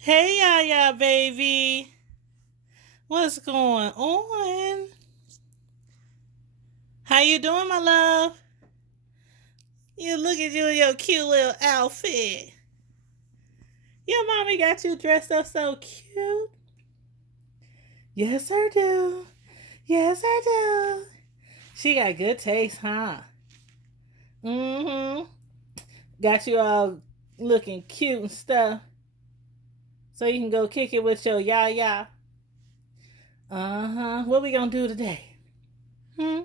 Hey, YaYa, baby. What's going on? How you doing, my love? You look at you in your cute little outfit. Your mommy got you dressed up so cute. Yes, I do. Yes, I do. She got good taste, huh? Mm-hmm. Got you all looking cute and stuff. So you can go kick it with your YaYa. Uh-huh. What we gonna do today? Hmm?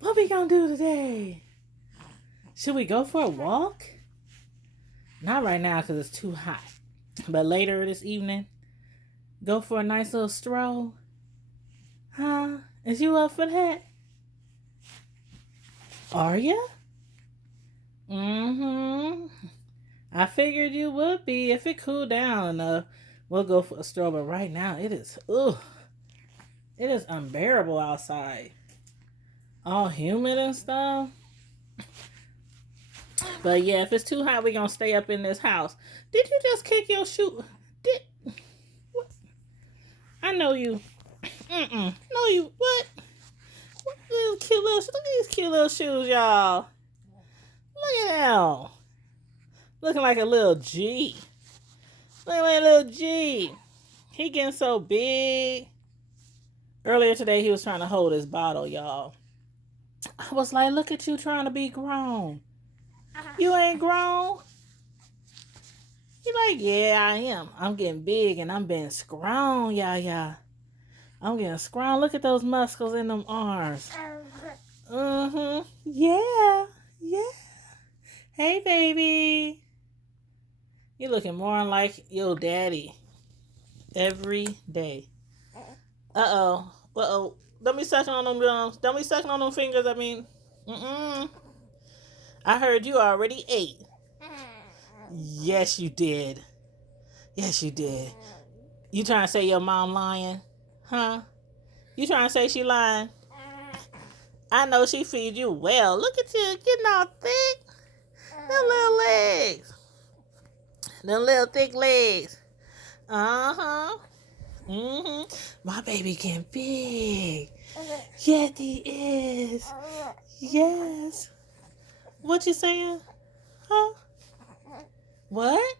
What we gonna do today? Should we go for a walk? Not right now because it's too hot. But later this evening, go for a nice little stroll. Huh? Is you up for that? Are you? Mm-hmm. I figured you would be. If it cooled down enough, we'll go for a stroll. But right now, it is unbearable outside. All humid and stuff. But yeah, if it's too hot, we're gonna stay up in this house. Did you just kick your shoe? Did what? I know you. No, you what? Look at these cute little shoes, y'all. Look at them. Looking like a little G. Looking like a little G. He getting so big. Earlier today, he was trying to hold his bottle, y'all. I was like, look at you trying to be grown. You ain't grown. He like, yeah, I am. I'm getting big and I'm being strong, YaYa. I'm getting strong. Look at those muscles in them arms. Mm-hmm. Yeah. Yeah. Hey, baby. You looking more like your daddy every day. Uh-oh. Uh-oh. Don't be sucking on them gums. Don't be sucking on them fingers, I mean. Mm-mm. I heard you already ate. Yes, you did. Yes, you did. You trying to say your mom lying? Huh? You trying to say she lying? I know she feed you well. Look at you getting all thick. Them little legs. Them little thick legs. Uh-huh. Mm-hmm. My baby getting big. Yes, he is. Yes. What you saying? Huh? What?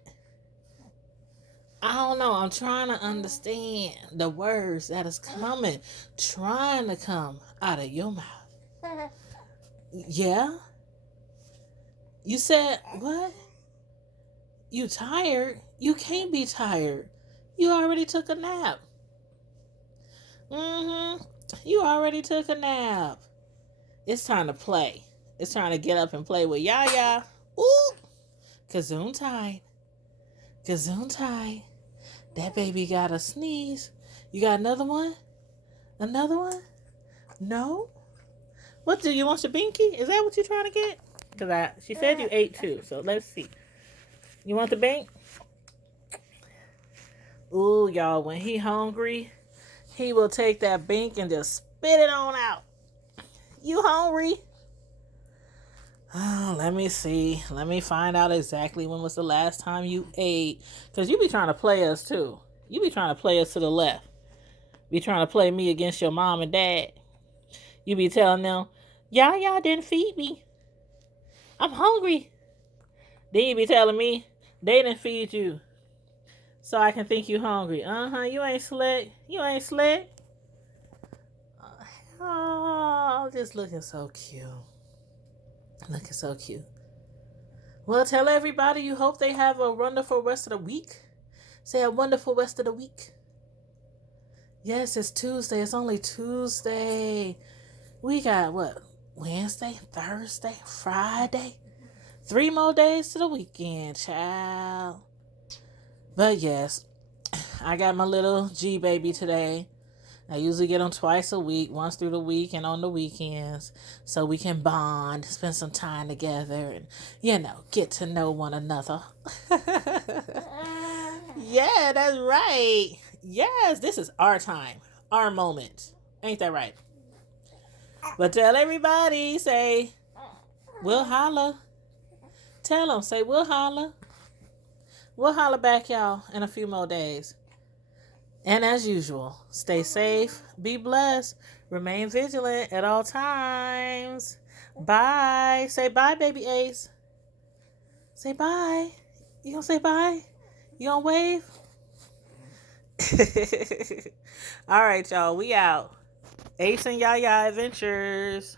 I don't know. I'm trying to understand the words that is coming, trying to come out of your mouth. Yeah? You said what? You tired? You can't be tired. You already took a nap. Mm-hmm. You already took a nap. It's time to play. It's time to get up and play with YaYa. Ooh. Kazoon tight. Kazoon tight. That baby got a sneeze. You got another one? Another one? No? What do you want your binky? Is that what you're trying to get? Because she said you ate two, so let's see. You want the bank? Ooh, y'all, when he hungry, he will take that bank and just spit it on out. You hungry? Oh, let me see. Let me find out exactly when was the last time you ate. Because you be trying to play us, too. You be trying to play us to the left. Be trying to play me against your mom and dad. You be telling them, y'all didn't feed me. I'm hungry. Then you be telling me, they didn't feed you. So I can think you hungry. Uh-huh, you ain't slick. You ain't slick. Oh, just looking so cute. Looking so cute. Well, tell everybody you hope they have a wonderful rest of the week. Say a wonderful rest of the week. Yes, it's Tuesday. It's only Tuesday. We got what? Wednesday, Thursday, Friday. 3 more days to the weekend, child. But yes, I got my little G baby today. I usually get them twice a week, once through the week and on the weekends, so we can bond, spend some time together, and, get to know one another. Yeah, that's right. Yes, this is our time, our moment. Ain't that right? But tell everybody, say, we'll holla. Tell them, say, we'll holla. We'll holler back, y'all, in a few more days. And as usual, stay safe, be blessed, remain vigilant at all times. Bye. Say bye, baby Ayce. Say bye. You gonna say bye? You gonna wave? All right, y'all. We out. Ayce and YaYa Adventures.